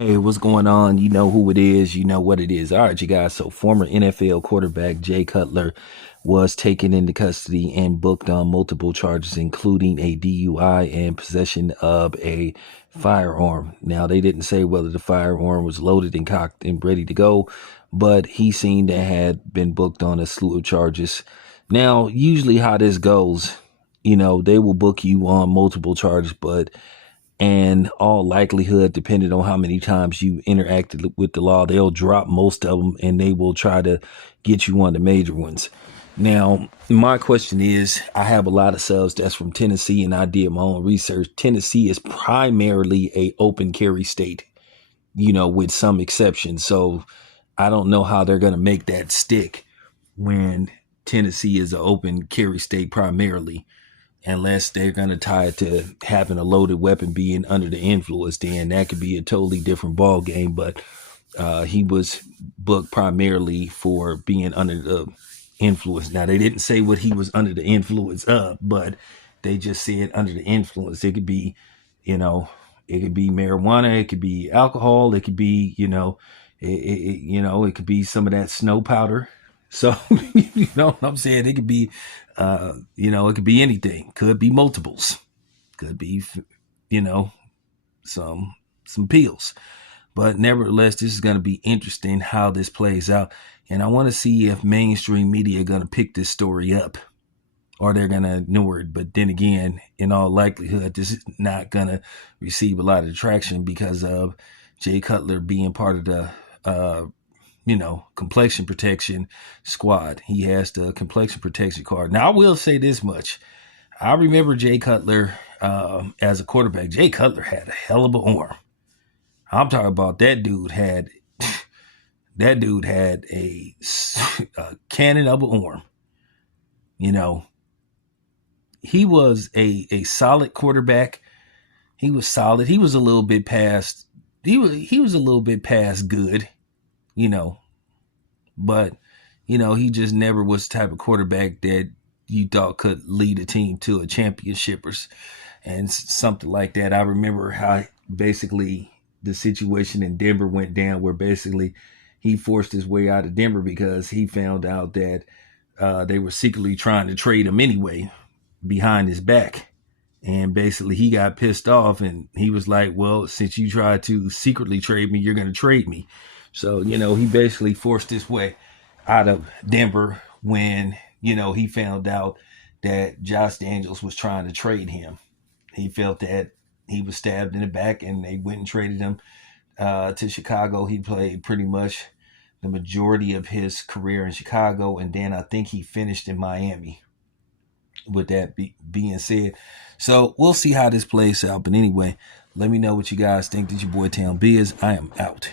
Hey, what's going on? You know who it is. You know what it is. All right, you guys. So, former NFL quarterback Jay Cutler was taken into custody and booked on multiple charges, including a DUI and possession of a firearm. Now, they didn't say whether the firearm was loaded and cocked and ready to go, but he seemed to had been booked on a slew of charges. Now, usually, how this goes, they will book you on multiple charges, but and all likelihood, depending on how many times you interacted with the law, they'll drop most of them and they will try to get you on the major ones. Now, my question is, I have a lot of subs that's from Tennessee, and I did my own research. Tennessee is primarily a open carry state, with some exceptions. So I don't know how they're going to make that stick when Tennessee is an open carry state primarily, unless they're going to tie it to having a loaded weapon being under the influence. Then that could be a totally different ball game. But he was booked primarily for being under the influence. Now, they didn't say what he was under the influence of, but they just said under the influence. It could be, you know, it could be marijuana, it could be alcohol, it could be, it could be some of that snow powder. So, you know what I'm saying? It could be, it could be anything. Could be multiples. Could be, you know, some pills. But nevertheless, this is going to be interesting how this plays out. And I want to see if mainstream media are going to pick this story up or they're going to ignore it. But then again, in all likelihood, this is not going to receive a lot of traction because of Jay Cutler being part of the, complexion protection squad. He has the complexion protection card. Now, I will say this much. I remember Jay Cutler as a quarterback. Jay Cutler had a hell of an arm. I'm talking about that dude had a cannon of an arm. You know, he was a solid quarterback. He was solid. He was a little bit past. He was a little bit past good. You know, but he just never was the type of quarterback that you thought could lead a team to a championship and something like that. I remember how basically the situation in Denver went down, where basically he forced his way out of Denver because he found out that they were secretly trying to trade him anyway behind his back. And basically he got pissed off and he was like, well, since you tried to secretly trade me, you're going to trade me. So, he basically forced his way out of Denver when, he found out that Josh Daniels was trying to trade him. He felt that he was stabbed in the back and they went and traded him to Chicago. He played pretty much the majority of his career in Chicago. And then I think he finished in Miami, with that being said. So we'll see how this plays out. But anyway, let me know what you guys think. This is your boy Town Biz. I am out.